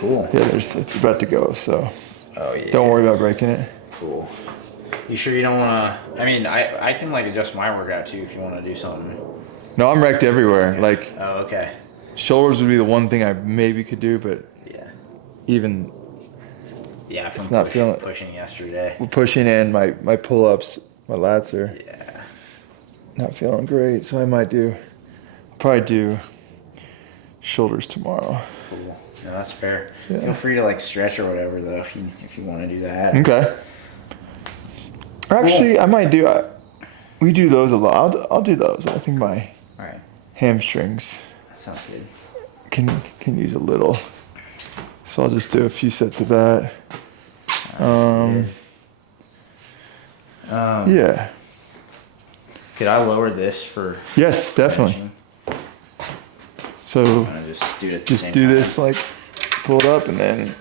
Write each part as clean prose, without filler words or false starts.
Cool. Yeah, it's about to go, so Oh yeah. don't worry about breaking it. Cool. You sure you don't want to? I mean, I can like adjust my workout too if you want to do something. No, I'm wrecked everywhere. Okay. Like Oh, okay. shoulders would be the one thing I maybe could do, but Yeah. even Yeah, from it's not feeling pushing yesterday. pushing in my pull-ups, my lats are Yeah. not feeling great, so I'll probably do shoulders tomorrow. Cool. No, that's fair. Yeah. Feel free to like stretch or whatever though if you want to do that. Okay. Actually, I might do. We do those a lot. I'll do those. I think my All right. hamstrings That sounds good. can use a little. So I'll just do a few sets of that. Yeah. Could I lower this for? Yes, definitely. finishing? So I'm gonna just do it. At the just same do time. this, like pull it up, and then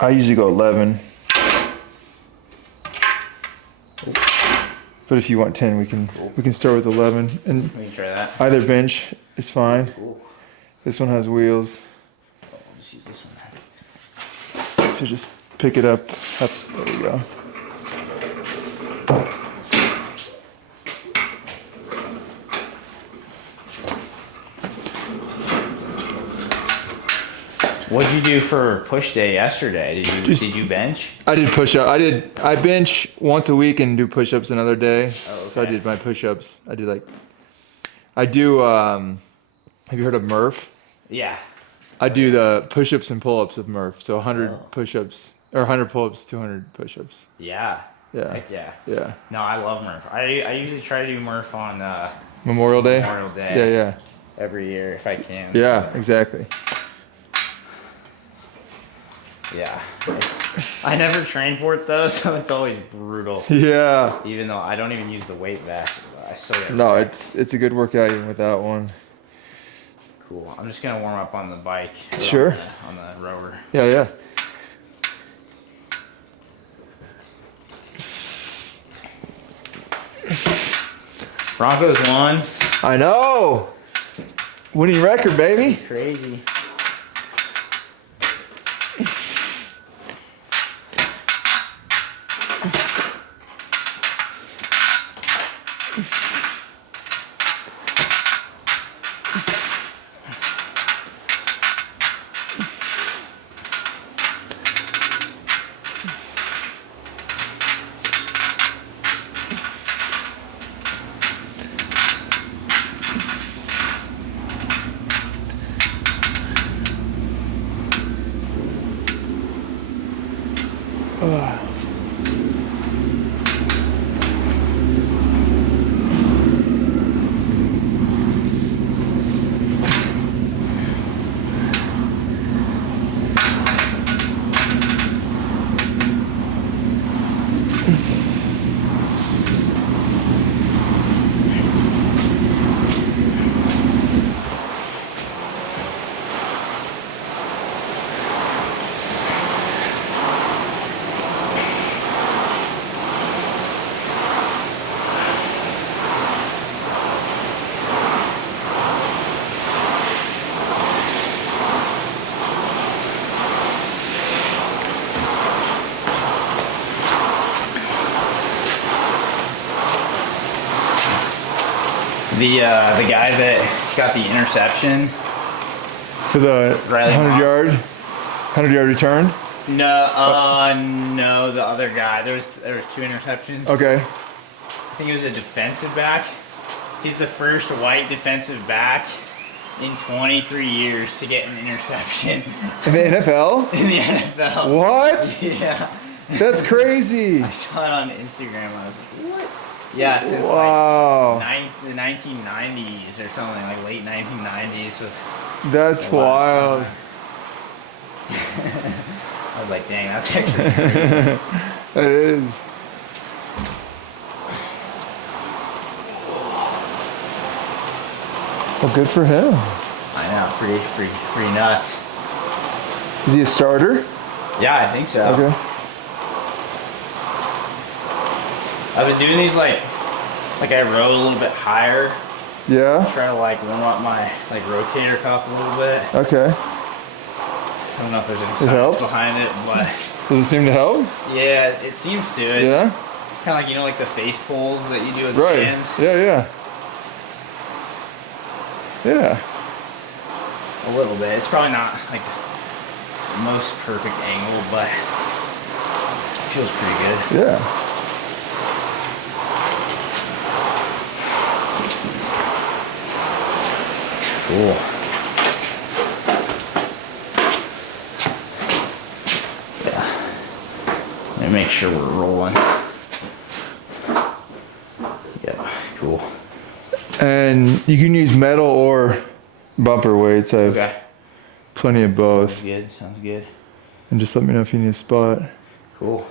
I usually go 11. But if you want 10, we can start with 11, and We can try that. either bench is fine. Cool. This one has wheels, I'll just use this one. so just pick it up. There we go. What'd you do for push day yesterday? Did you bench? I did push up. I bench once a week and do push ups another day. So I okay. did my push ups. I do have you heard of Murph? Yeah. I do the push ups and pull ups of Murph. So 100 push ups or 100 pull ups, 200 push ups. Yeah. Yeah. Heck yeah. Yeah. No, I love Murph. I usually try to do Murph on Memorial Day? Memorial Day. Yeah, yeah. Every year if I can. Yeah, exactly. Yeah. I never train for it though, so it's always brutal. Yeah. Even though I don't even use the weight vest, I still get No, wrecked. it's a good workout even with that one. Cool. I'm just gonna warm up on the bike. or Sure. On the rower. Yeah, yeah. Broncos won. I know. Winning record, baby. Crazy. The guy that got the interception. For the Riley 100-yard return. No, the other guy. There was 2 interceptions. Okay. I think it was a defensive back. He's the first white defensive back in 23 years to get an interception. In the NFL? In the NFL. What? Yeah. That's crazy. I saw it on Instagram. I was like, what? Yeah, since Wow. like the 1990s or something, like late 1990s was. That's the last wild. time. I was like, dang, that's actually crazy. That is. Well, good for him. I know, pretty nuts. Is he a starter? Yeah, I think so. Okay. I've been doing these like I row a little bit higher. Yeah. Try to like warm up my like rotator cuff a little bit. Okay. don't know if there's any It science helps? behind it, but Does it seem to help? yeah, it seems to. It's Yeah. kind of like, you know, like the face pulls that you do with Right. bands. Yeah. Yeah. A little bit. It's probably not like the most perfect angle, but it feels pretty good. Yeah. Cool. Yeah. Let me make sure we're rolling. Yeah, cool. And you can use metal or bumper weights. I have Okay. plenty of both. Sounds good. And just let me know if you need a spot. Cool.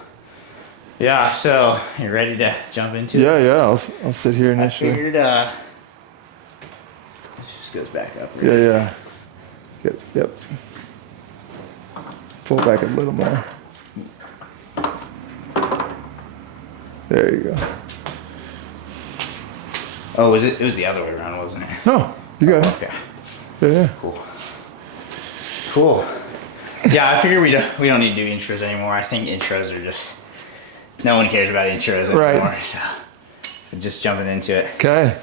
Yeah, so you ready to jump into it? Yeah. I'll sit here I initially. figured this just goes back up. Right? Yeah. Good. Yep. Pull back a little more. There you go. Oh, was it? It was the other way around, wasn't it? No, you got it. Okay. Yeah. Cool. Yeah, I figure we don't need to do intros anymore. I think intros are just, no one cares about intros anymore. Right. So just jumping into it. Okay.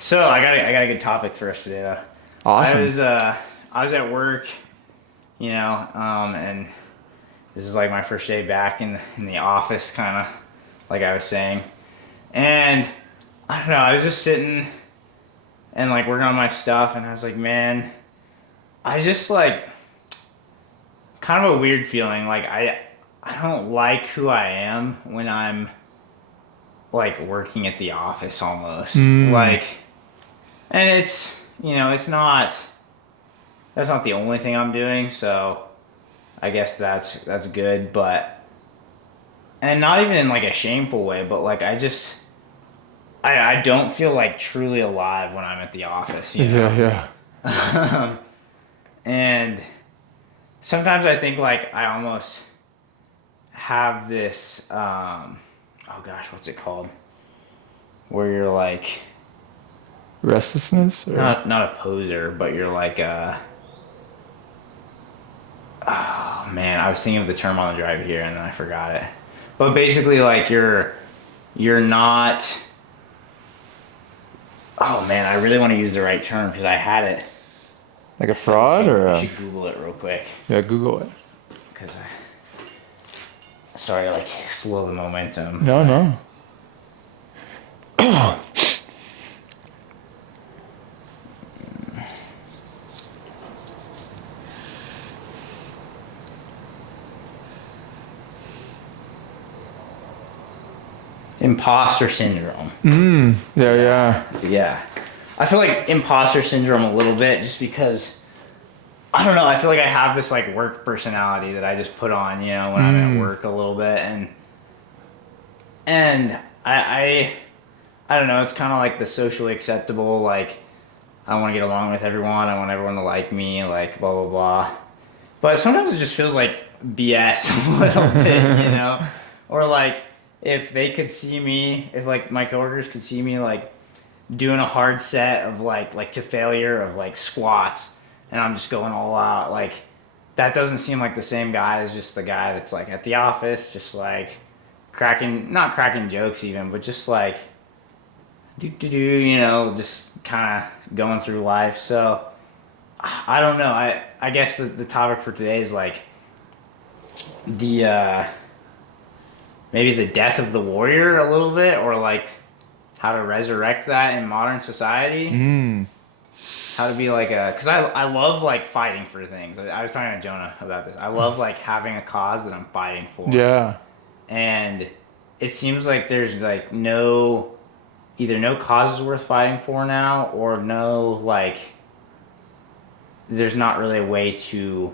So I got a good topic for us today though. Awesome. I was at work, you know, and this is like my first day back in the office, kind of like I was saying. And I don't know, I was just sitting and like working on my stuff, and I was like, man, I just like kind of a weird feeling. Like I don't like who I am when I'm like working at the office almost. Like, and it's, you know, that's not the only thing I'm doing, so I guess that's good, but, and not even in like a shameful way, but like I don't feel like truly alive when I'm at the office, you know? Yeah. And sometimes I think like I almost have this, oh gosh, what's it called? Where you're like, Restlessness? Or? not a poser, but you're like oh man, I was thinking of the term on the drive here and then I forgot it. But basically like you're not, oh man, I really want to use the right term because I had it. Like a fraud or I a... should Google it real quick. Yeah, Google it. Because sorry to like slow the momentum. No. Imposter syndrome. Yeah. Yeah. I feel like imposter syndrome a little bit just because, I don't know, I feel like I have this like work personality that I just put on, you know, when I'm at work a little bit, and I don't know, it's kind of like the socially acceptable, like I want to get along with everyone, I want everyone to like me, like blah blah blah. But sometimes it just feels like BS a little bit, you know? Or like if they could see me, if like my coworkers could see me like doing a hard set of like to failure of like squats, and I'm just going all out, like that doesn't seem like the same guy as just the guy that's like at the office, just like not cracking jokes even, but just like you know, just kind of going through life. So I don't know. I guess the topic for today is like the maybe the death of the warrior a little bit, or like how to resurrect that in modern society. How to be like because I love like fighting for things. I was talking to Jonah about this. I love like having a cause that I'm fighting for. Yeah. And it seems like there's like either no causes worth fighting for now, or no like there's not really a way to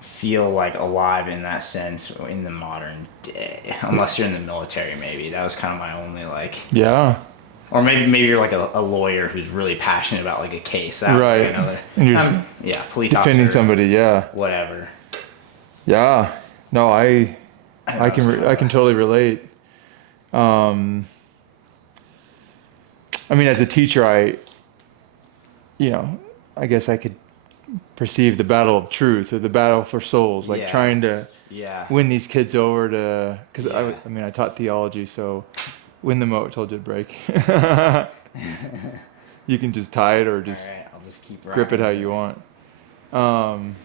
feel like alive in that sense in the modern day, unless you're in the military. Maybe that was kind of my only like, Yeah. or maybe you're like a lawyer who's really passionate about like a case. That Right. Like another, And you're police defending officer, somebody. Yeah. whatever. Yeah. No, I I can totally relate. I mean, as a teacher, I guess I could perceive the battle of truth or the battle for souls, like Yeah. trying to Yeah. win these kids over to, because Yeah. I mean, I taught theology, so win them over, told you to break. You can just tie it or All just right, I'll just keep grip it rocking how with you it. want. Um,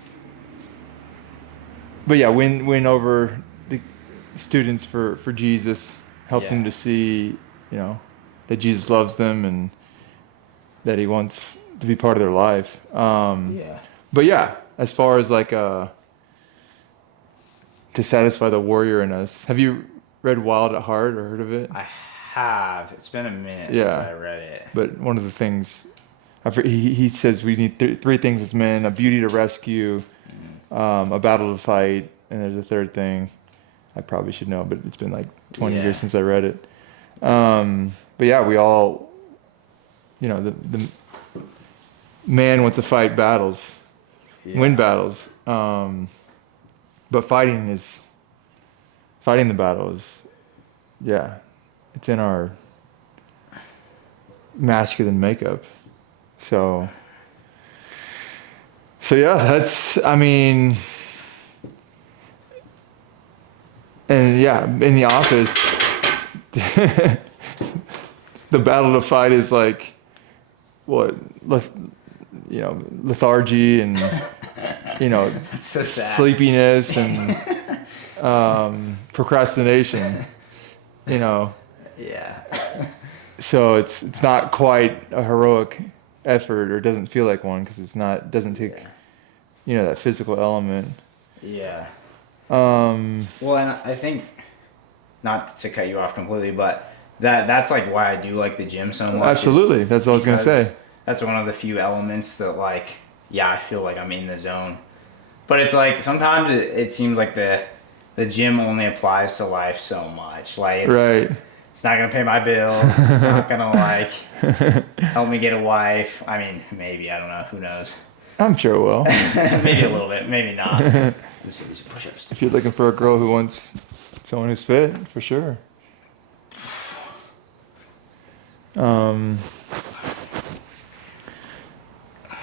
but yeah, win over the students for Jesus, help them Yeah. to see, you know, that Jesus loves them and that he wants to be part of their life. Yeah. But yeah, as far as like to satisfy the warrior in us, have you read Wild at Heart or heard of it? I have. It's been a minute since Yeah, I read it. but one of the things he says we need three things as men: a beauty to rescue, a battle to fight, and there's a third thing I probably should know, but it's been like 20 years Yeah. since I read it. But yeah, we all, you know, the man wants to fight battles, win Yeah. battles, but fighting the battle is, yeah, it's in our masculine makeup. So, so yeah, that's, I mean, and yeah, in the office, the battle to fight is like, what, lethargy and, It's so sad. sleepiness and procrastination, you know. Yeah. So it's not quite a heroic effort, or doesn't feel like one, because doesn't take Yeah. that physical element. Yeah. Um, Well, and I think, not to cut you off completely, but that's like why I do like the gym so much. Is Absolutely, that's what I was gonna because say. that's one of the few elements that, like, yeah, I feel like I'm in the zone. But it's like sometimes it seems like the gym only applies to life so much. Like Right. it's not gonna pay my bills. It's not gonna like help me get a wife. I mean, maybe, I don't know. Who knows? I'm sure it will. Maybe a little bit. Maybe not. Let's see these push-ups. If you're looking for a girl who wants someone who's fit, for sure. Um,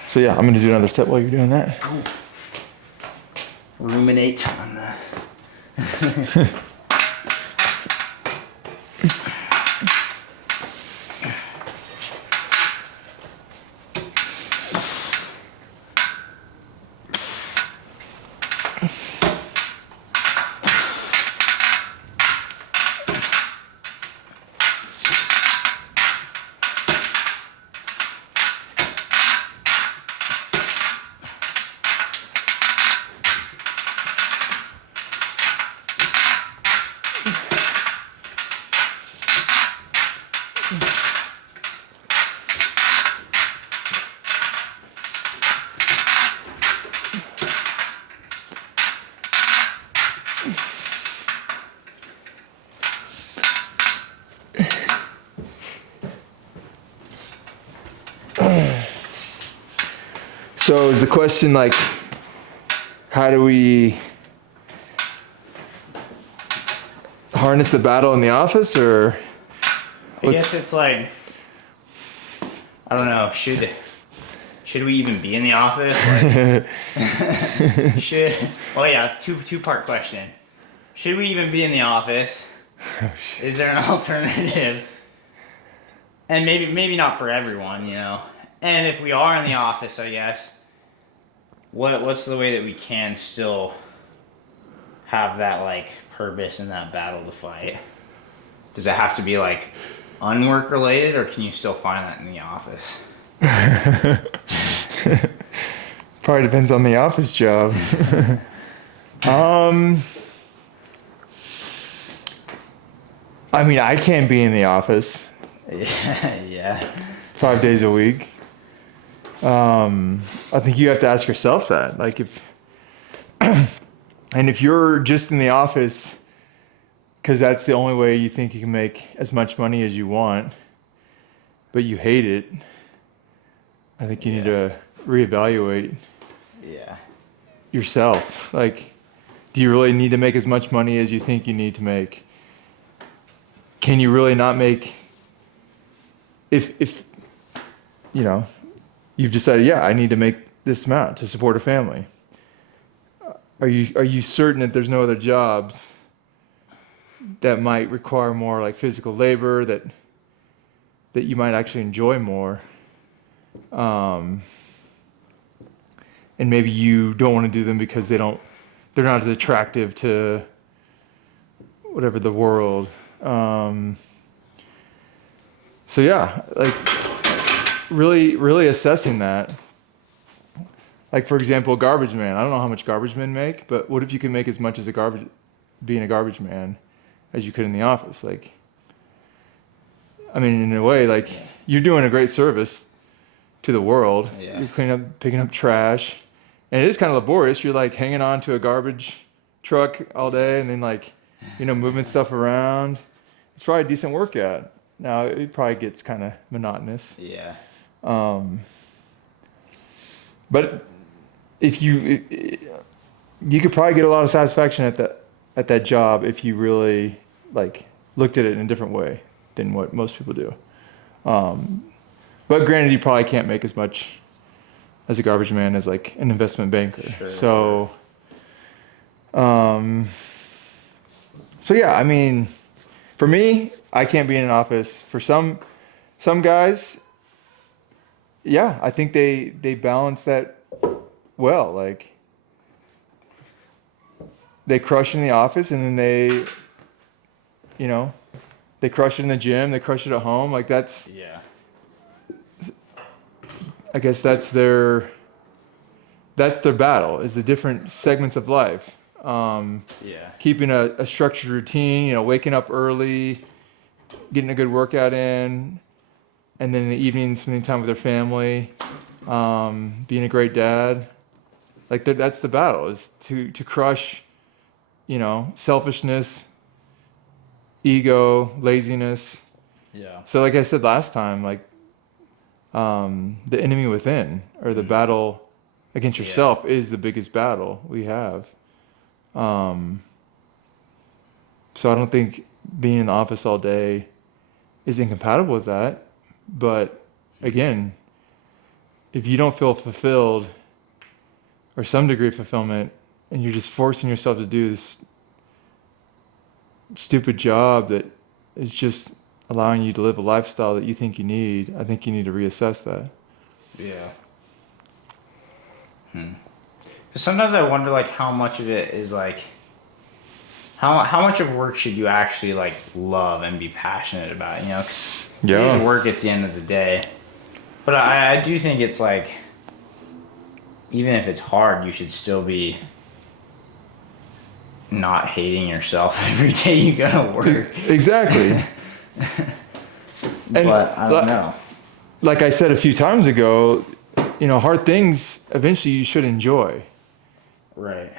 so yeah, I'm gonna do another step while you're doing that. Ruminate on the. So is the question like, how do we harness the battle in the office, or I guess it's like, I don't know. Should we even be in the office? Like, should. Well, yeah. Two-part question. Should we even be in the office? Is there an alternative? And maybe not for everyone, you know. And if we are in the office, I guess, what's the way that we can still have that, like, purpose in that battle to fight? Does it have to be like unwork related, or can you still find that in the office? probably depends on the office job. um, I mean, I can't be in the office Yeah, yeah, 5 days a week. I think you have to ask yourself that. Like, if you're just in the office because that's the only way you think you can make as much money as you want, but you hate it, I think you need to reevaluate yeah, yourself. Like, do you really need to make as much money as you think you need to make? Can you really not make, if you've decided, yeah, I need to make this amount to support a family. Are you certain that there's no other jobs that might require more like physical labor that you might actually enjoy more? Um, and maybe you don't want to do them because they're not as attractive to whatever the world. So yeah, like really assessing that. Like for example, garbage man. I don't know how much garbage men make, but what if you could make as much as being a garbage man as you could in the office? Like, I mean, in a way, like you're doing a great service to the world. Yeah. You're picking up trash, and it is kind of laborious. You're like hanging on to a garbage truck all day, and then like, moving stuff around. It's probably a decent workout. Now it probably gets kind of monotonous. Yeah. But if you could probably get a lot of satisfaction at that job if you really like looked at it in a different way than what most people do. But granted, you probably can't make as much as a garbage man as like an investment banker. Sure, so, so yeah, I mean, for me, I can't be in an office. For some guys, yeah, I think they balance that well. Like they crush in the office, and then they crush it in the gym. They crush it at home. Like that's, Yeah. I guess that's their battle, is the different segments of life. Yeah. Keeping a structured routine, waking up early, getting a good workout in, and then in the evening spending time with their family, being a great dad. Like that's the battle, is to crush, selfishness, ego, laziness. Yeah. So like I said last time, like the enemy within, or the battle against yourself, is the biggest battle we have. So I don't think being in the office all day is incompatible with that. But again, if you don't feel fulfilled or some degree of fulfillment, and you're just forcing yourself to do this stupid job that is just allowing you to live a lifestyle that you think you need, I think you need to reassess that. Yeah. 'Cause sometimes I wonder like how much of it is like how much of work should you actually like love and be passionate about, 'cause it is work at the end of the day. But I do think it's like, even if it's hard, you should still be not hating yourself every day you go to work. Exactly. But I don't know. Like I said a few times ago, hard things eventually you should enjoy. Right.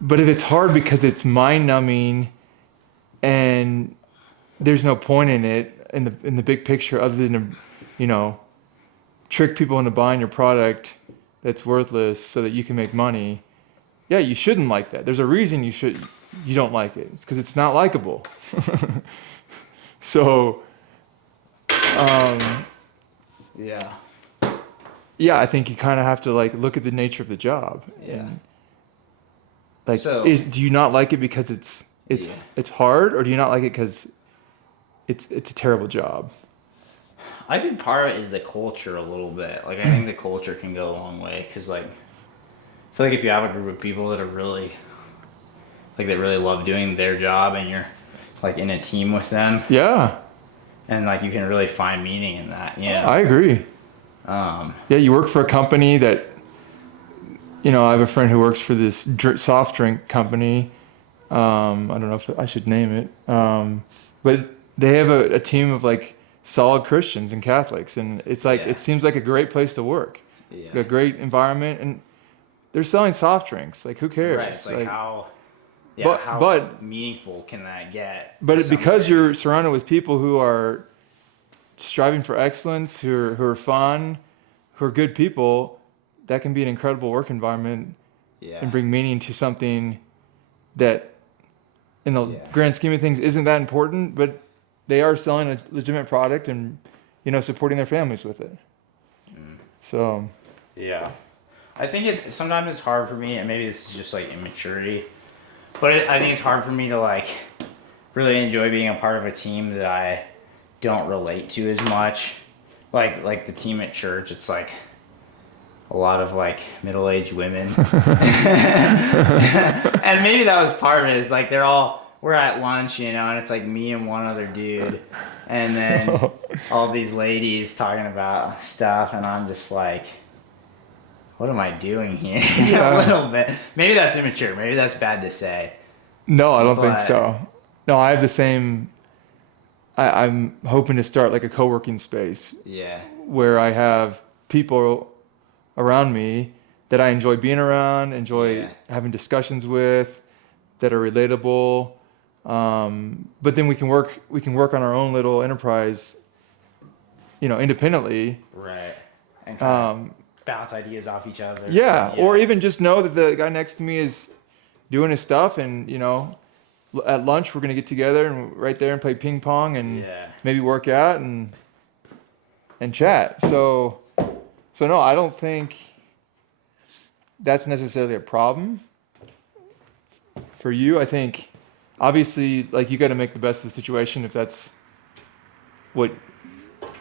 But if it's hard because it's mind numbing and there's no point in it in the big picture other than to, trick people into buying your product that's worthless so that you can make money, yeah, you shouldn't like that. There's a reason you don't like it. It's because it's not likable. So, Yeah. yeah, I think you kind of have to like look at the nature of the job. Yeah. And, like, So- do you not like it because it's hard, or do you not like it because it's a terrible job? I think part of it is the culture a little bit. Like, I think the culture can go a long way, because like, I feel like if you have a group of people that are really, like, they really love doing their job, and you're like in a team with them, Yeah, and like you can really find meaning in that. I agree. Yeah, you work for a company that, I have a friend who works for this soft drink company. I don't know if I should name it, but they have a team of like solid Christians and Catholics, and it's like it seems like a great place to work. Yeah. A great environment, and they're selling soft drinks. Like, who cares? Right. It's like how. Yeah, but- how but- meaningful can that get? But to because somebody? you're surrounded with people who are striving for excellence, who are fun, who are good people, that can be an incredible work environment and bring meaning to something that, in the grand scheme of things, isn't that important. But they are selling a legitimate product and, supporting their families with it. So Yeah. I think sometimes it's hard for me, and maybe this is just like immaturity, but I think it's hard for me to like really enjoy being a part of a team that I don't relate to as much. Like the team at church, it's like a lot of like middle-aged women. And maybe that was part of it, is like we're at lunch, and it's like me and one other dude, and then all these ladies talking about stuff, and I'm just like, what am I doing here? A little bit. Maybe that's immature. Maybe that's bad to say. no, I don't think But so. No, I have the same. I'm hoping to start like a co-working space yeah, where I have people around me that I enjoy being around, enjoy yeah, having discussions with, that are relatable. But then we can work on our own little enterprise, independently. right. And kind of Um, bounce ideas off each other. yeah, or Yeah, even just know that the guy next to me is doing his stuff, and at lunch we're gonna get together and right there and play ping pong and yeah, maybe work out and chat. So no, I don't think that's necessarily a problem for you. I think obviously like you got to make the best of the situation if that's what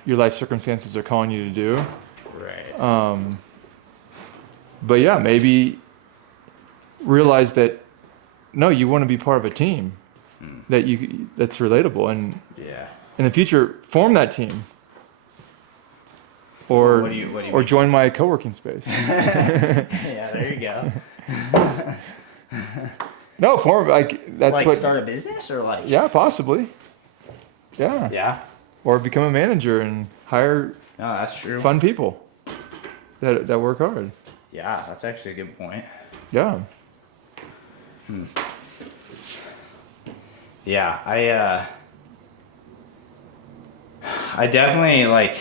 your life circumstances are calling you to do. right. Um, but yeah, maybe realize that no, you want to be part of a team that's relatable, and Yeah. in the future form that team What or do you or mean? join my co-working space. Yeah, there you go. No, form like that's Like what. start a business or like? Yeah, possibly. Yeah, Yeah. or become a manager and hire No, that's true. fun people that work hard. Yeah, that's actually a good point. Yeah. Yeah, I definitely like.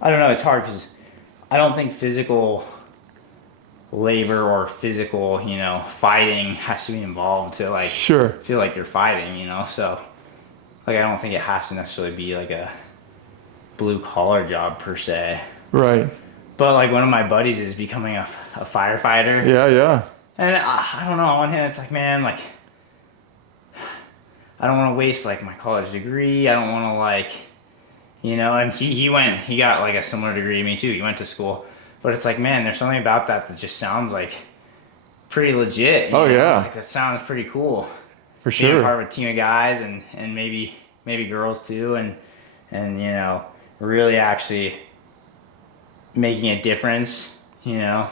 I don't know. It's hard because I don't think physical labor or physical, fighting has to be involved to like Sure. feel like you're fighting. So like I don't think it has to necessarily be like a blue collar job per se. Right. But like one of my buddies is becoming a firefighter, Yeah, yeah. and I don't know. On him, it's like, man, like I don't want to waste like my college degree. I don't want to like, And he got like a similar degree to me too. He went to school, but it's like, man, there's something about that just sounds like pretty legit. Oh, yeah. Like that sounds pretty cool. For Being sure. part of a team of guys and maybe girls too, and really actually making a difference. And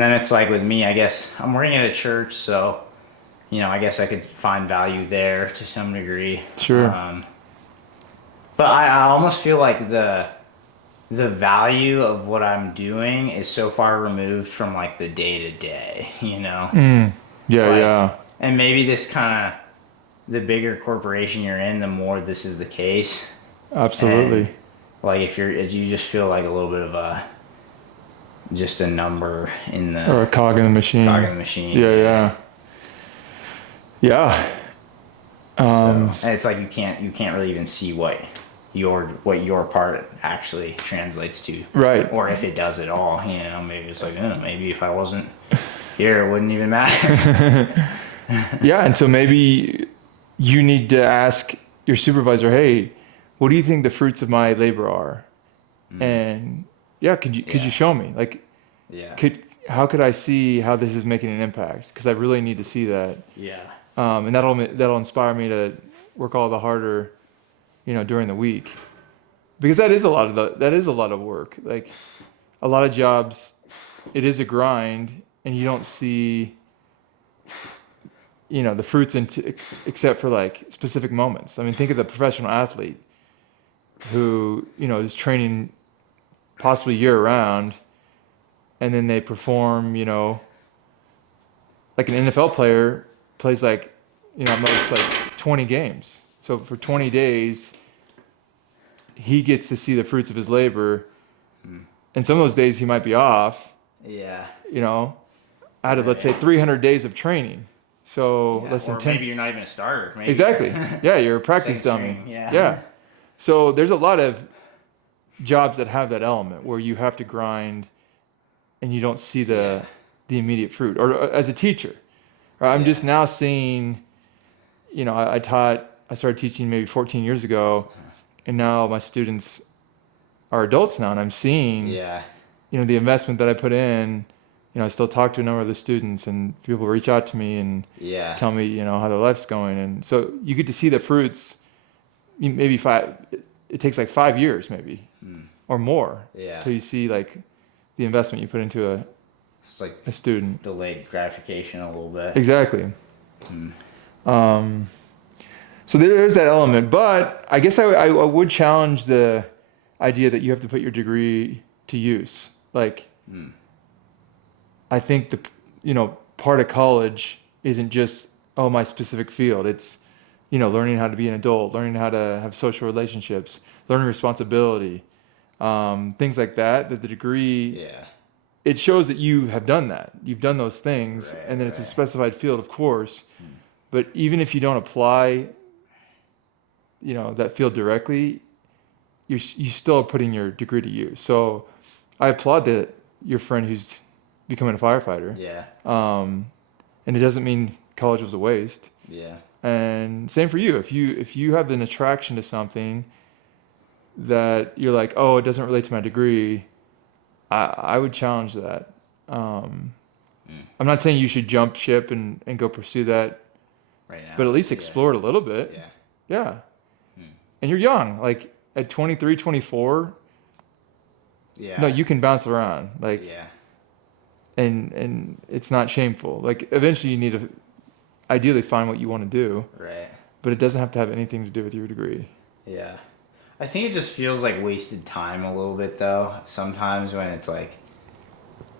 then it's like with me, I guess I'm working at a church, so I guess I could find value there to some degree. Sure. But I almost feel like the value of what I'm doing is so far removed from like the day to day, Yeah, Like, yeah. And maybe this kind of the bigger corporation you're in, the more this is the case. Absolutely. And, like if you just feel like a little bit of just a number in the Or a cog in the machine. machine. Yeah, yeah. Yeah. And it's like you can't really even see what your part actually translates to. Right. Or if it does at all, maybe it's like, maybe if I wasn't here, it wouldn't even matter. Yeah, and so maybe you need to ask your supervisor, hey, what do you think the fruits of my labor are? And yeah, could you show me? Like, Yeah. how could I see how this is making an impact? Because I really need to see that. Yeah. And that'll inspire me to work all the harder, during the week, because that is a lot of work. Like a lot of jobs, it is a grind, and you don't see, the fruits except for like specific moments. I mean, think of the professional athlete who is training possibly year round, and then they perform, like an NFL player plays like, at most like 20 games. So for 20 days, he gets to see the fruits of his labor. And some of those days he might be off, Yeah. out of, let's say, 300 days of training. So Yeah. less than Or 10. maybe you're not even a starter. Maybe. Exactly. Yeah, you're a practice Second dummy. string, yeah. Yeah. So there's a lot of jobs that have that element where you have to grind and you don't see Yeah. the immediate fruit. Or as a teacher, right? I'm just Yeah. now seeing, I started teaching maybe 14 years ago, and now my students are adults now, and I'm seeing, Yeah. the investment that I put in. I still talk to a number of the students, and people reach out to me and Yeah. tell me, how their life's going. And so you get to see the fruits. Maybe it takes like 5 years, maybe, Mm. or more, Yeah. till you see like the investment you put into It's like a student. delayed gratification a little bit. Exactly. Mm. Um, so there's that element, but I guess I would challenge the idea that you have to put your degree to use. Like, Mm. I think part of college isn't just, oh, my specific field. It's, learning how to be an adult, learning how to have social relationships, learning responsibility, things like that. That the degree, Yeah. it shows that you have done that. You've done those things, Right. and then it's a Right. specified field, of course. Mm. But even if you don't apply, that field directly, you still are putting your degree to use. So I applaud your friend who's becoming a firefighter. Yeah. Um, and it doesn't mean college was a waste. Yeah. And same for you. If you have an attraction to something that you're like, oh, it doesn't relate to my degree, I would challenge that. Um, Mm. I'm not saying you should jump ship and go pursue that, Right now. but at least Yeah. explore it a little bit. Yeah. Yeah. Mm. And you're young. Like at 23, 24, no, Yeah. you can bounce around. Like, Yeah. and it's not shameful. Like eventually you need to ideally find what you want to do, Right. but it doesn't have to have anything to do with your degree. Yeah. I think it just feels like wasted time a little bit though. Sometimes when it's like,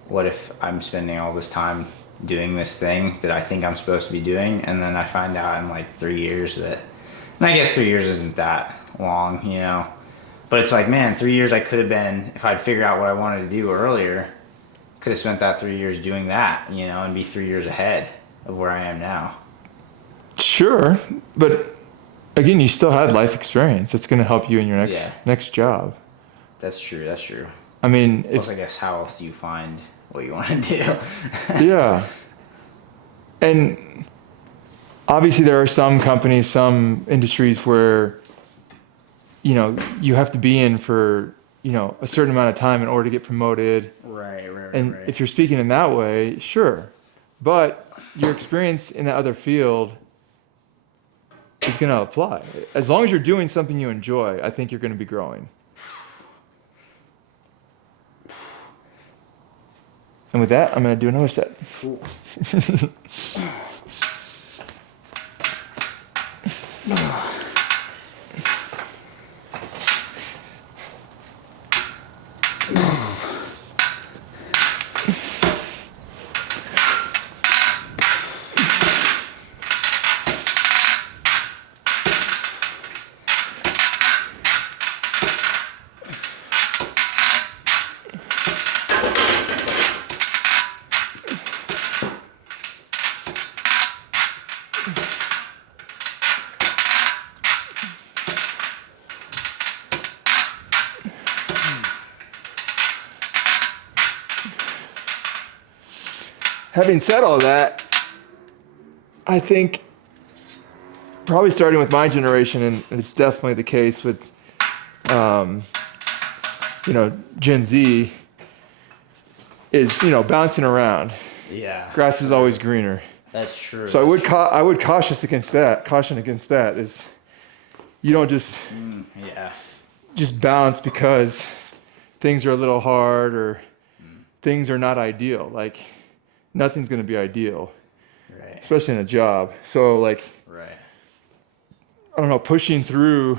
what if I'm spending all this time doing this thing that I think I'm supposed to be doing, and then I find out in like 3 years that, and I guess 3 years isn't that long, but it's like, man, 3 years I could have been, if I'd figured out what I wanted to do earlier, could have spent that 3 years doing that, and be 3 years ahead of where I am now. Sure, but again, you still had life experience. That's going to help you in your next Yeah. next job. That's true. That's true. I mean, Plus, if I guess how else do you find what you want to do? yeah, and obviously there are some companies, some industries where you have to be in for a certain amount of time in order to get promoted. Right, right, right, And right. if you're speaking in that way, sure, but your experience in that other field is going to apply. As long as you're doing something you enjoy, I think you're going to be growing. And with that, I'm going to do another set. Cool. Having said all that, I think probably starting with my generation, and it's definitely the case with, Gen Z, is, bouncing around. Yeah. Grass is always greener. That's true. So that's true. I would caution against that is you don't Yeah. just bounce because things are a little hard or things are not ideal. Like nothing's going to be ideal, Right. especially in a job. So like, Right. I don't know, pushing through,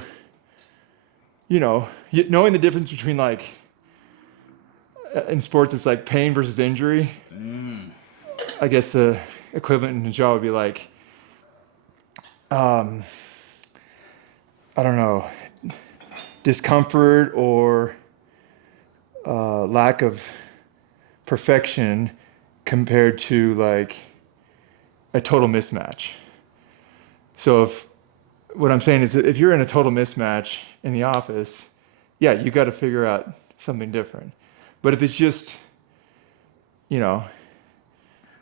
knowing the difference between like in sports, it's like pain versus injury. I guess the equivalent in a job would be like, I don't know, discomfort or lack of perfection compared to like a total mismatch. So what I'm saying is that if you're in a total mismatch in the office, yeah, you got to figure out something different. But if it's just, you know,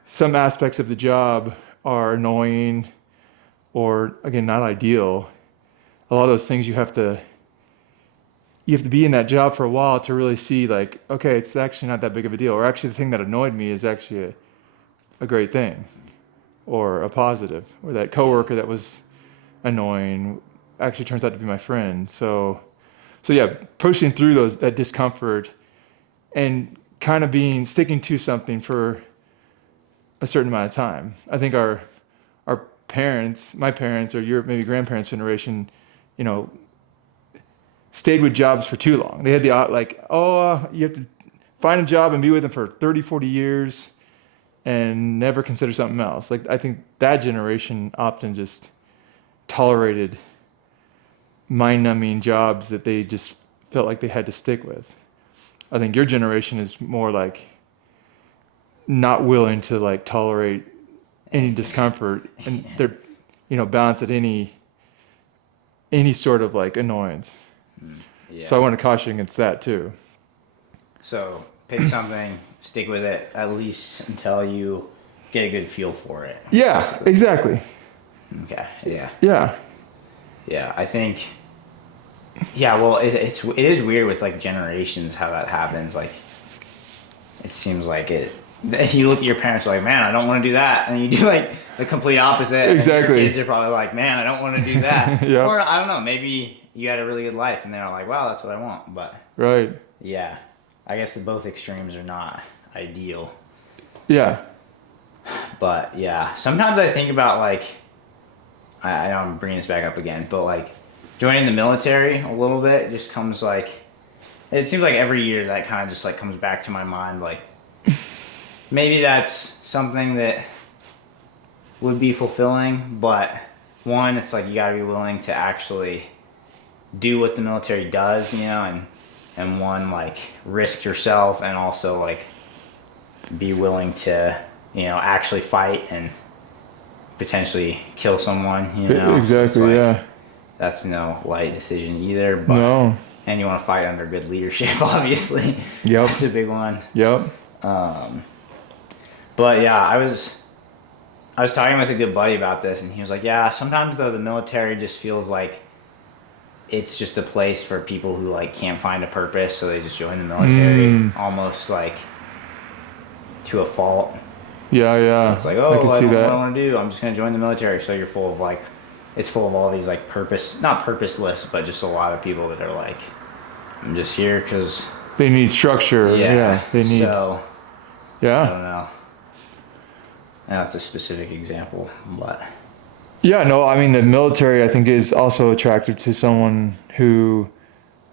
some aspects of the job are annoying or again not ideal, a lot of those things you have to be in that job for a while to really see like, okay, it's actually not that big of a deal. Or actually the thing that annoyed me is actually a great thing or a positive. Or that coworker that was annoying actually turns out to be my friend. So yeah, pushing through that discomfort and kind of sticking to something for a certain amount of time. I think our parents, my parents or your maybe grandparents' generation, you know, stayed with jobs for too long. They had the like, oh, you have to find a job and be with them for 30, 40 years and never consider something else. Like I think that generation often just tolerated mind-numbing jobs that they just felt like they had to stick with. I think your generation is more like not willing to like tolerate any discomfort and they're balance at any sort of like annoyance. Yeah. So I want to caution against that too. So pick something, stick with it at least until you get a good feel for it. Yeah, basically. exactly. Okay. Yeah. Yeah. Yeah. I think. Yeah. Well, it is weird with like generations how that happens. Like, it seems like it. You look at your parents like, man, I don't want to do that, and you do like the complete opposite. Exactly. And your kids are probably like, man, I don't want to do that. Yep. Or I don't know, maybe you had a really good life, and they're like, wow, that's what I want. But Right. yeah, I guess both extremes are not ideal. Yeah. But yeah, sometimes I think about like, I know I'm bringing this back up again, but like joining the military a little bit just comes like, it seems like every year that kind of just like comes back to my mind. Like maybe that's something that would be fulfilling, but one, it's like you gotta be willing to actually do what the military does, and one, like risk yourself and also like be willing to, actually fight and potentially kill someone, Exactly. So it's like, yeah. that's no light decision either, but No. and you want to fight under good leadership, obviously. Yep. That's a big one. Yep. But yeah, I was talking with a good buddy about this, and he was like, yeah, sometimes though the military just feels like it's just a place for people who like can't find a purpose, so they just join the military, almost like to a fault. Yeah, yeah. It's like, oh, I can don't see know what that. I want to do. I'm just gonna join the military. So you're full of like, it's full of all these like not purposeless, but just a lot of people that are like, I'm just here because They need structure. Yeah. They need. So I Yeah. don't know. And that's a specific example, but Yeah. No, I mean the military I think is also attractive to someone who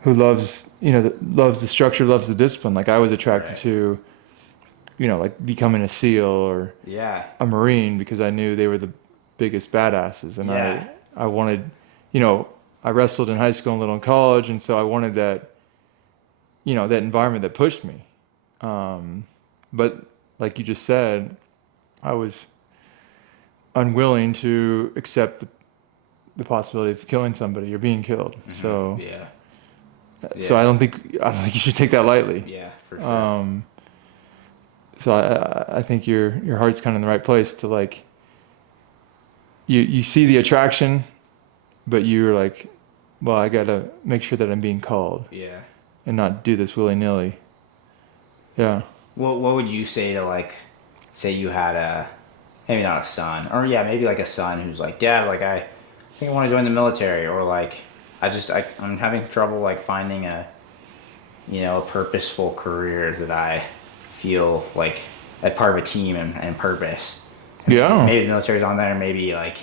loves loves the structure, loves the discipline. Like I was attracted Right. to, like becoming a SEAL or yeah, a Marine because I knew they were the biggest badasses, and Yeah. I wanted, I wrestled in high school and a little in college, and so I wanted that, that environment that pushed me. But like you just said, I was unwilling to accept the possibility of killing somebody or being killed. So yeah, so I don't think you should take that lightly. yeah, for sure. So I think your heart's kind of in the right place to like you see the attraction, but you're like, well, I gotta make sure that I'm being called Yeah. and not do this willy-nilly. Yeah. What would you say to like, say you had maybe not a son, or yeah, maybe like a son who's like, Dad, like I think I want to join the military, or like I'm having trouble like finding a purposeful career that I feel like a part of a team and purpose. Yeah. Maybe the military's on there. Maybe like,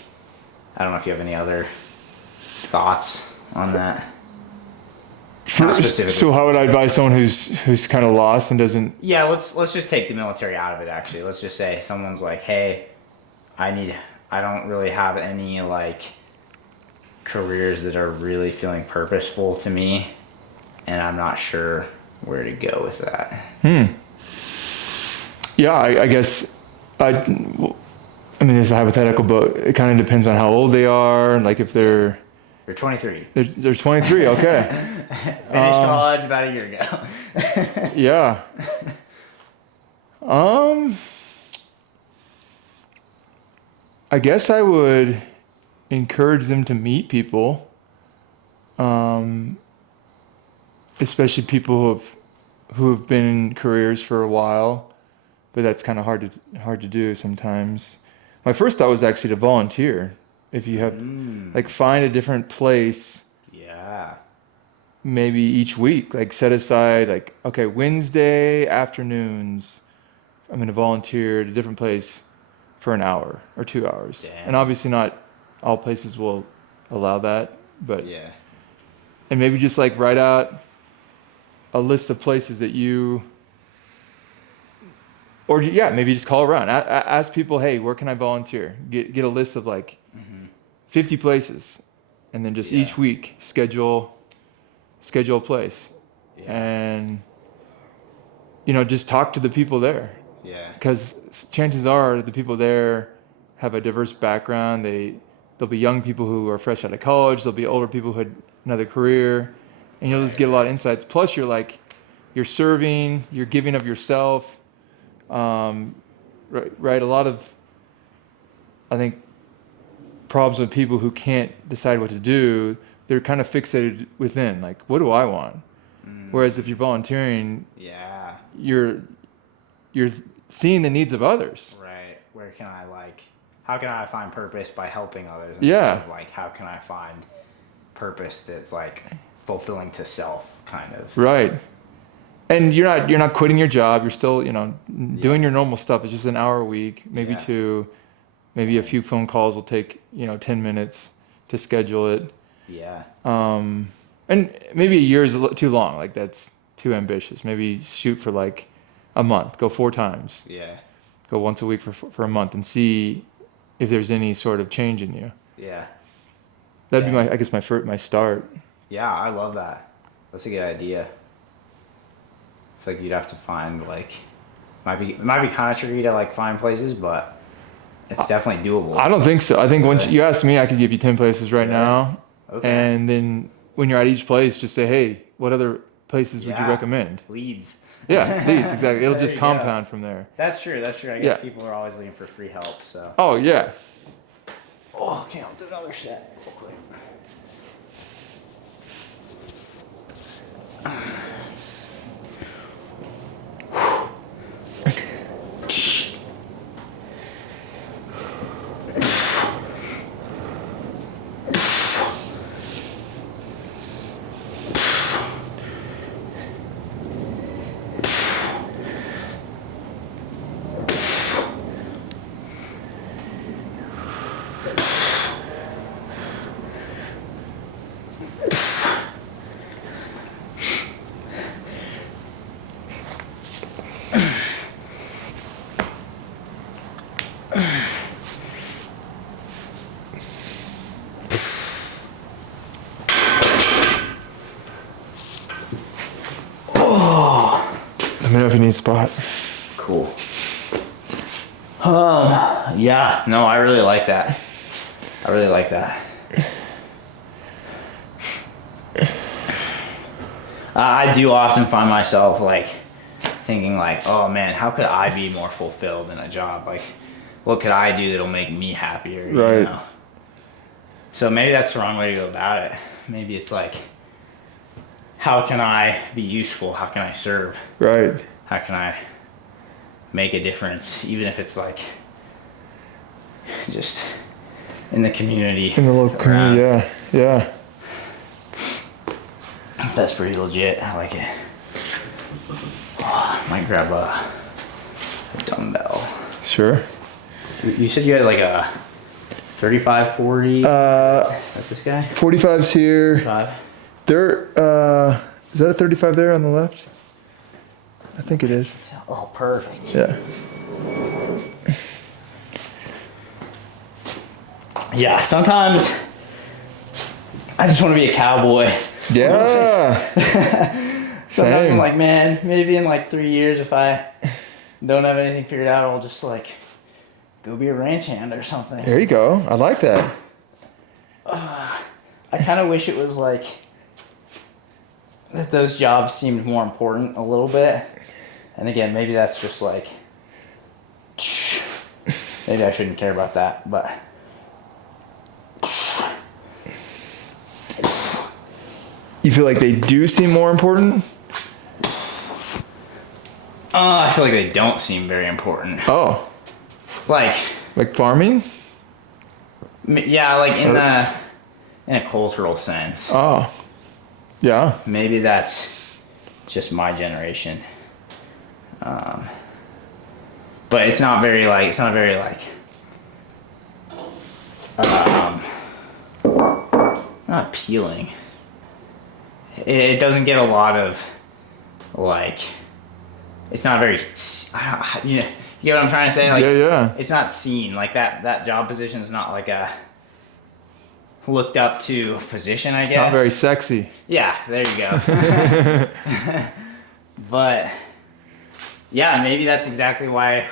I don't know if you have any other thoughts on that. Not specifically. So how would I advise someone who's kind of lost and doesn't? Yeah, let's just take the military out of it. Actually, let's just say someone's like, hey, I don't really have any like careers that are really feeling purposeful to me, and I'm not sure where to go with that. Yeah, I guess I mean, it's a hypothetical, but it kind of depends on how old they are, and like if they're, You're 23. They're 23. Okay. Finished college about a year ago. Yeah. I guess I would encourage them to meet people, especially people who have been in careers for a while, but that's kind of hard to do sometimes. My first thought was actually to volunteer. If you have like find a different place, Yeah. maybe each week, like set aside like, okay, Wednesday afternoons, I'm going to volunteer at a different place for an hour or 2 hours. Damn. And obviously not all places will allow that, but Yeah. and maybe just like write out a list of places that you, or yeah, maybe just call around, ask people, hey, where can I volunteer? Get a list of like 50 places, and then just each week schedule a place, and just talk to the people there. Yeah. Because chances are the people there have a diverse background. There'll be young people who are fresh out of college. There'll be older people who had another career, and you'll just get a lot of insights. Plus, you're serving, you're giving of yourself. Right. A lot of, I think, problems with people who can't decide what to do. They're kind of fixated within, like, what do I want? Whereas if you're volunteering, you're seeing the needs of others. Right. Where can I how can I find purpose by helping others Yeah. instead of like how can I find purpose that's like fulfilling to self kind of. Right. And you're not quitting your job. You're still, doing your normal stuff. It's just an hour a week, maybe two, maybe a few phone calls will take, 10 minutes to schedule it. Yeah. And maybe a year is too long. Like that's too ambitious. Maybe shoot for like a month, go 4 times. Yeah. Go once a week for a month and see if there's any sort of change in you. Yeah. That'd be my start. Yeah, I love that. That's a good idea. I feel like you'd have to find it might be kind of tricky to like find places, but it's definitely doable. I don't think so. I think once you ask me, I could give you 10 places right now. Okay. And then when you're at each place, just say, hey, what other places would you recommend? Leads. Yeah, leads, exactly. It'll There just you compound from there. That's true. I guess people are always looking for free help, so. Oh, yeah. Oh, okay, I'll do another set real quick. Let me know if you need a spot. Cool. Yeah, no, I really like that. I do often find myself like thinking like, oh man, how could I be more fulfilled in a job? Like, what could I do that'll make me happier? Right. You know? So maybe that's the wrong way to go about it. Maybe it's like, how can I be useful? How can I serve? Right. How can I make a difference, even if it's like just in the community? In the local community, yeah. That's pretty legit. I like it. Oh, I might grab a dumbbell. Sure. You said you had like a 35, 40? Is that this guy? 45's here. 5? There, is that a 35 there on the left? I think it is. Oh, perfect. Yeah. Yeah, sometimes I just want to be a cowboy. Yeah. Sometimes I'm Same. like, man, maybe in like 3 years if I don't have anything figured out, I'll just like go be a ranch hand or something. There you go. I like that. I kind of wish it was like that those jobs seemed more important a little bit. And again, maybe that's just like, maybe I shouldn't care about that, but You feel like they do seem more important? I feel like they don't seem very important. Oh, Like, farming? yeah, like in a cultural sense. Oh, yeah. Maybe that's just my generation. But it's not very like, not appealing. It doesn't get a lot of, like, it's not very, you get what I'm trying to say? Like, Yeah. it's not seen. Like, that job position is not like a looked up to position, I guess. It's not very sexy. Yeah, there you go. But yeah, maybe that's exactly why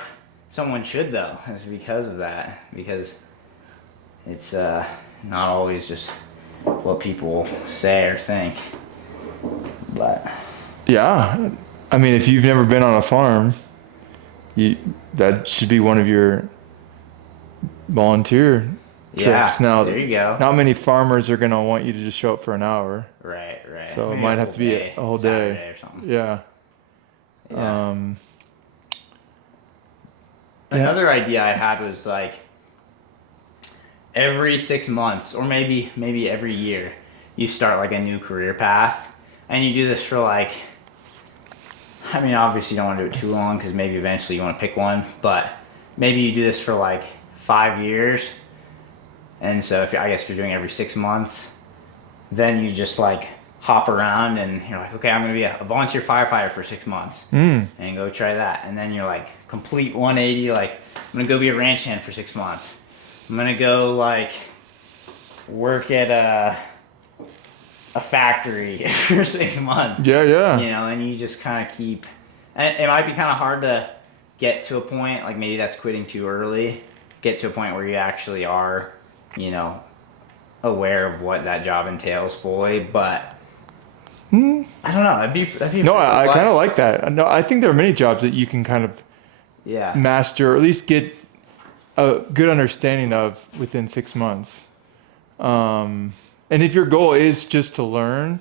someone should, though, is because of that. Because it's not always just what people say or think. But Yeah. I mean, if you've never been on a farm, that should be one of your volunteer yeah, trips. Now, there you go. not many farmers are going to want you to just show up for an hour. Right. So it Maybe might a have to be day, a whole Saturday day. or something. Yeah. Yeah. Another idea I had was like every 6 months, or maybe every year, you start like a new career path, and you do this for like, I mean, obviously you don't want to do it too long because maybe eventually you want to pick one, but maybe you do this for like 5 years, and so I guess if you're doing every 6 months, then you just like hop around and you're like, okay, I'm gonna be a volunteer firefighter for 6 months, and go try that, and then you're like complete 180, like I'm gonna go be a ranch hand for 6 months. I'm gonna go like work at a factory for 6 months. Yeah. You know, and you just kind of keep. And it might be kind of hard to get to a point, like maybe that's quitting too early. Get to a point where you actually are, you know, aware of what that job entails fully. But I don't know. That'd be. No, I kind of like that. No, I think there are many jobs that you can kind of Yeah. master, or at least get a good understanding of within 6 months. And if your goal is just to learn,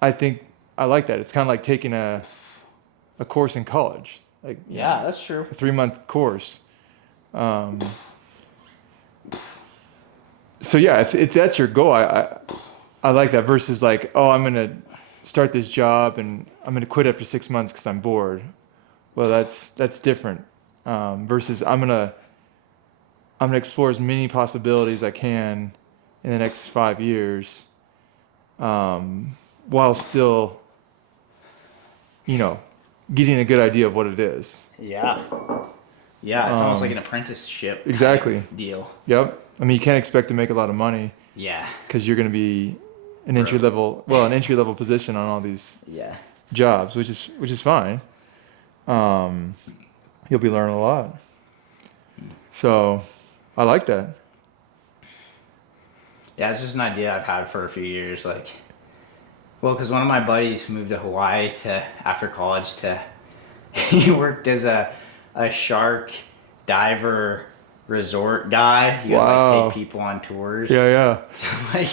I think I like that. It's kind of like taking a course in college, like Yeah, that's true. a 3-month course. So yeah, if that's your goal, I like that versus like, oh, I'm gonna start this job and I'm gonna quit after 6 months because I'm bored. Well, that's different. Versus I'm gonna explore as many possibilities I can in the next 5 years, while still, getting a good idea of what it is. Yeah. Yeah, it's almost like an apprenticeship Exactly. deal. Yep. I mean, you can't expect to make a lot of money Yeah. because you're going to be an entry level position on all these Yeah. jobs, which is fine. You'll be learning a lot. So, I like that. Yeah, it's just an idea I've had for a few years. Like, well, because one of my buddies moved to Hawaii after college he worked as a shark diver resort guy. You would like take people on tours. Yeah. Like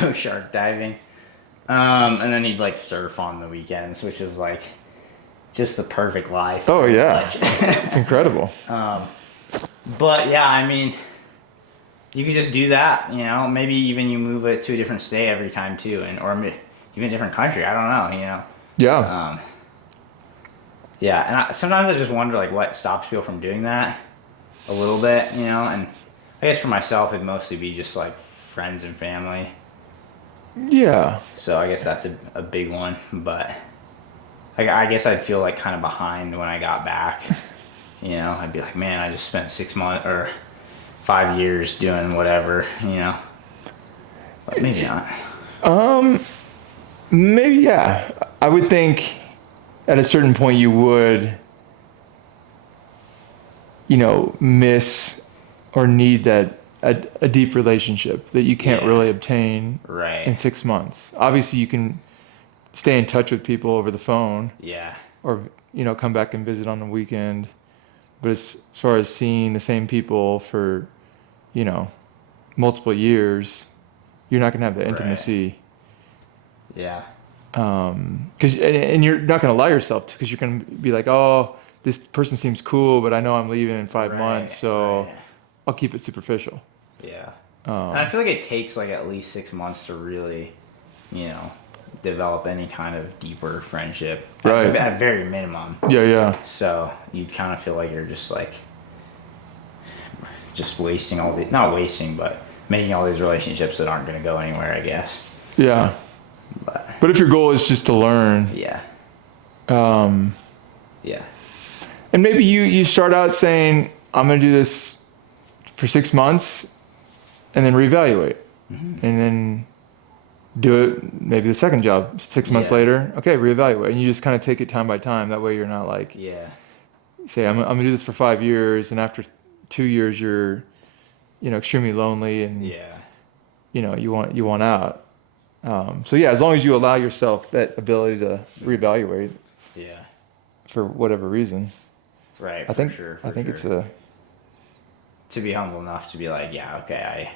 go shark diving. And then he'd like surf on the weekends, which is like just the perfect life. Oh yeah. It's incredible. But yeah, I mean, you could just do that, you know. Maybe even you move it to a different state every time too, or even a different country. I don't know, you know. Yeah. Yeah, and sometimes I just wonder like what stops people from doing that a little bit, you know. And I guess for myself, it'd mostly be just like friends and family. Yeah. So I guess that's a big one, but I guess I'd feel like kind of behind when I got back. You know, I'd be like, man, I just spent 6 months or 5 years doing whatever, you know. But maybe not. Maybe, yeah. I would think at a certain point you would, miss or need that a deep relationship that you can't Yeah. really obtain Right. in 6 months. Obviously, you can stay in touch with people over the phone Yeah. or, come back and visit on the weekend. But as far as seeing the same people for, you know, multiple years, you're not going to have the Right. intimacy. Yeah. And you're not going to allow yourself to, because you're going to be like, oh, this person seems cool, but I know I'm leaving in 5 months, so Right. I'll keep it superficial. Yeah. And I feel like it takes like at least 6 months to really, you know, develop any kind of deeper friendship. Right. At very minimum. Yeah. So you kind of feel like you're just like, just wasting all the, not wasting, but making all these relationships that aren't going to go anywhere, I guess. Yeah. But if your goal is just to learn, Yeah. Yeah. and maybe you start out saying, I'm going to do this for 6 months and then reevaluate, and then do it maybe the second job 6 months Yeah. later. Okay, reevaluate, and you just kind of take it time by time. That way, you're not like, Yeah. say, I'm gonna do this for 5 years, and after 2 years, you're, extremely lonely, and Yeah. you want out. So yeah, as long as you allow yourself that ability to reevaluate Yeah. for whatever reason, Right. I think For I think sure. it's a To be humble enough to be like, yeah, okay,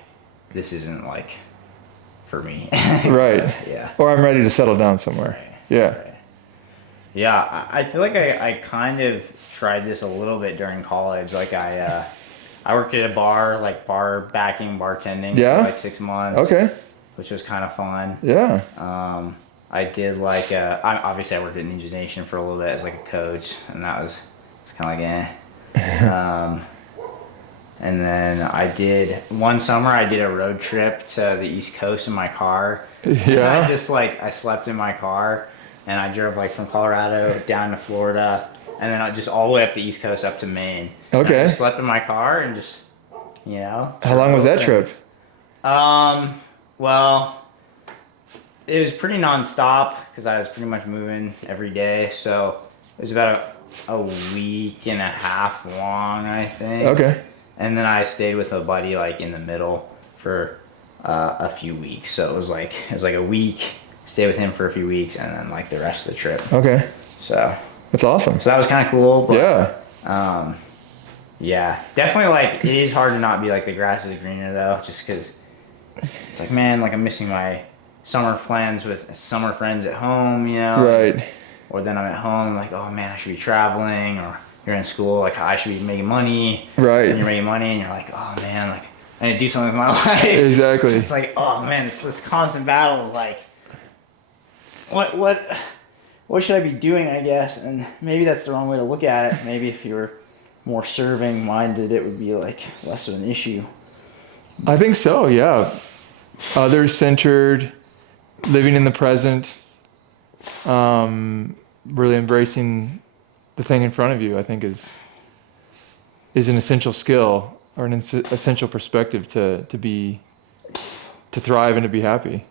this isn't like for me. right. Yeah. Or I'm ready to settle down somewhere. Right. Yeah. Right. Yeah, I feel like I kind of tried this a little bit during college. Like I worked at a bar, like bartending Yeah? for like 6 months, Okay. which was kind of fun. Yeah. I did like obviously I worked at Ninja Nation for a little bit as like a coach, and that was it's kind of like and then I did one summer I did a road trip to the East Coast in my car. Yeah. I slept in my car, and I drove like from Colorado down to Florida, and then I just all the way up the East Coast up to Maine. Okay. And I just slept in my car and just, How long was that drove. trip? Well, it was pretty nonstop because I was pretty much moving every day, so it was about a week and a half long, I think. Okay. And then I stayed with a buddy like in the middle for a few weeks. So it was like a week, stay with him for a few weeks, and then like the rest of the trip. Okay. So That's awesome. that was kind of cool. But, Yeah. yeah, definitely like it is hard to not be like the grass is greener though, just because it's like, man, like I'm missing my summer plans with summer friends at home, Right. Or then I'm at home like, oh man, I should be traveling, or you're in school, like I should be making money. Right. And you're making money, and you're like, oh man, like I need to do something with my life. Exactly. So it's like, oh man, it's this constant battle of like, what should I be doing? I guess, and maybe that's the wrong way to look at it. Maybe if you were more serving minded, it would be like less of an issue. I think so, yeah. Others centered, living in the present, really embracing the thing in front of you, I think is an essential skill or an essential perspective to thrive and to be happy.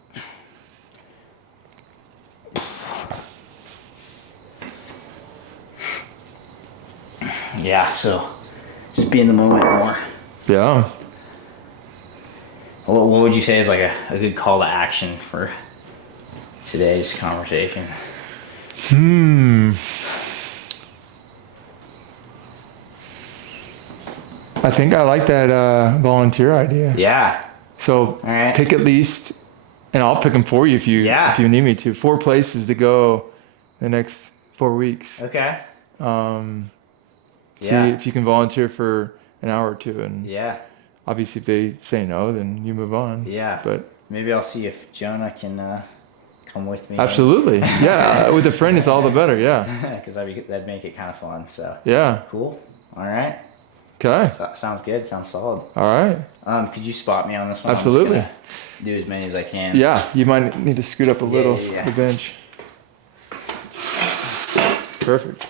Yeah, so just be in the moment more. Yeah. What would you say is like a good call to action for today's conversation? I think I like that volunteer idea. Yeah. So All right. pick at least, and I'll pick them for you if you need me to. 4 places to go the next 4 weeks. Okay. See if you can volunteer for an hour or two, and Yeah. obviously if they say no, then you move on. Yeah. But maybe I'll see if Jonah can come with me. absolutely, yeah. With a friend, it's all the better. Yeah. Because that'd make it kind of fun. So. Yeah. Cool. All right. Okay. So, sounds good. Sounds solid. All right. Could you spot me on this one? Absolutely. I'm just gonna do as many as I can. Yeah. You might need to scoot up a little yeah. the bench. Perfect.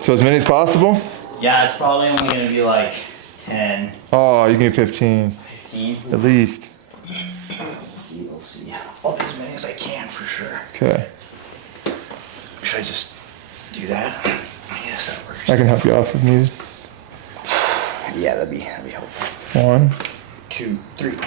So as many as possible? Yeah, it's probably only gonna be like 10, Oh, you can do 15 15. at least. We'll see. I'll do as many as I can for sure. Okay. Should I just do that? Yes, that works. I can help you off if needed. Yeah, that'd be helpful. 1, 2, 3.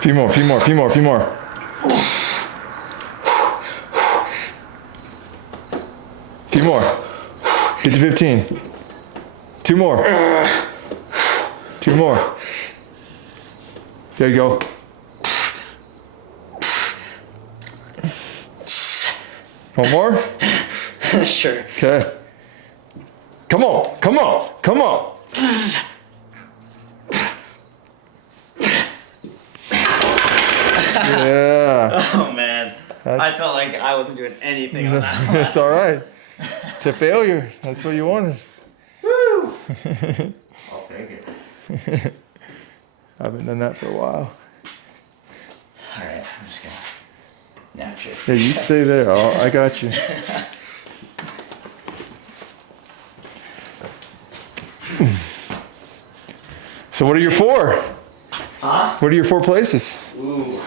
few more. Few more. Get to 15. 2 more. 2 more. There you go. One more? Sure. Okay. Come on. Yeah. Oh man, I That's- felt like I wasn't doing anything on that one. It's all right. To failure. That's what you wanted. Woo! I'll take it. I haven't done that for a while. All right, I'm just gonna nap you. Yeah, you stay there. I got you. So what are your 4? Huh? What are your 4 places? Ooh.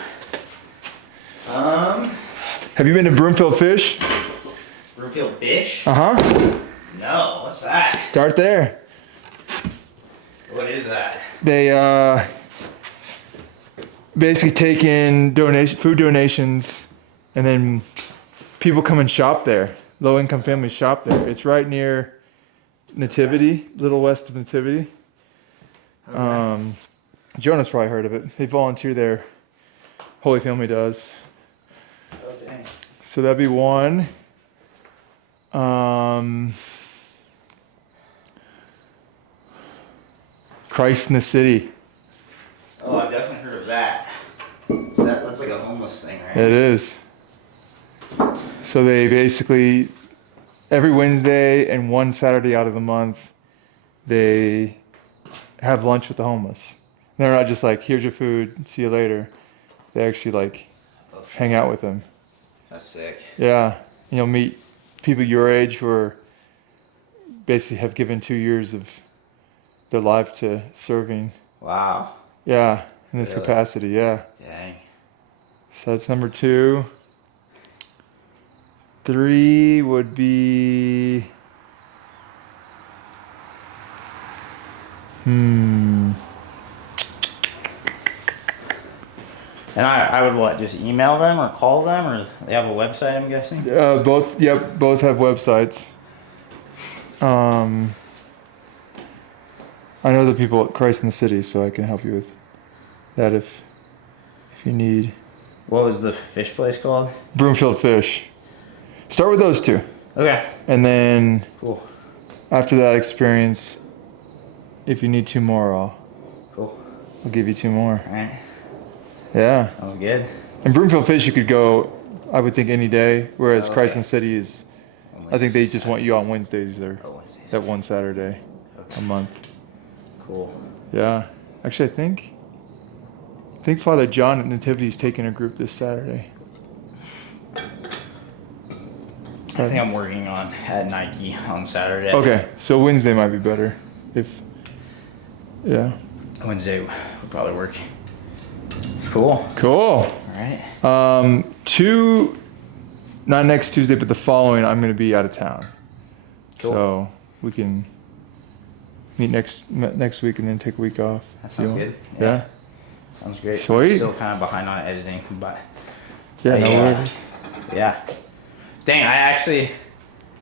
Have you been to Broomfield Fish? Broomfield Fish? Uh-huh. No, what's that? Start there. What is that? They basically take in food donations, and then people come and shop there. Low-income families shop there. It's right near Nativity, a little west of Nativity. Okay. Jonah's probably heard of it. They volunteer there. Holy Family does. Oh dang. So that'd be 1. Christ in the City. Oh, I've definitely heard of that. So that's like a homeless thing, right? It is. So they basically, every Wednesday and 1 Saturday out of the month, they have lunch with the homeless. They're not just like, here's your food, see you later. They actually like Oh, shit. hang out with them. That's sick. Yeah. And you'll meet people your age who are basically have given 2 years of their life to serving. Wow. Yeah. In this Really? capacity. Yeah. Dang. So that's number 2. 3 would be. And I would what? Just email them or call them, or they have a website? I'm guessing. Both. Yep. Both have websites. I know the people at Christ in the City, so I can help you with that if you need. What was the fish place called? Broomfield Fish. Start with those 2, Okay. and then Cool. after that experience, if you need 2 more, Cool. I'll give you 2 more. All right. Yeah. Sounds good. And Broomfield Fish, you could go, I would think, any day, whereas Oh, Christ okay. in the City is, I think they just want you on Wednesdays or Oh, Wednesdays. that 1 Saturday a month. Cool. Yeah. Actually, I think Father John at Nativity's taking a group this Saturday. I think I'm working on at Nike on Saturday. Okay, so Wednesday might be better. Yeah. Wednesday would probably work. Cool. Cool. All right. 2, not next Tuesday, but the following, I'm going to be out of town. Cool. So we can meet next week and then take a week off. That if you sounds want. good. Yeah. Sounds great. Sweet. I'm still kind of behind on editing, but Yeah, no yeah. worries. Yeah. Dang, I actually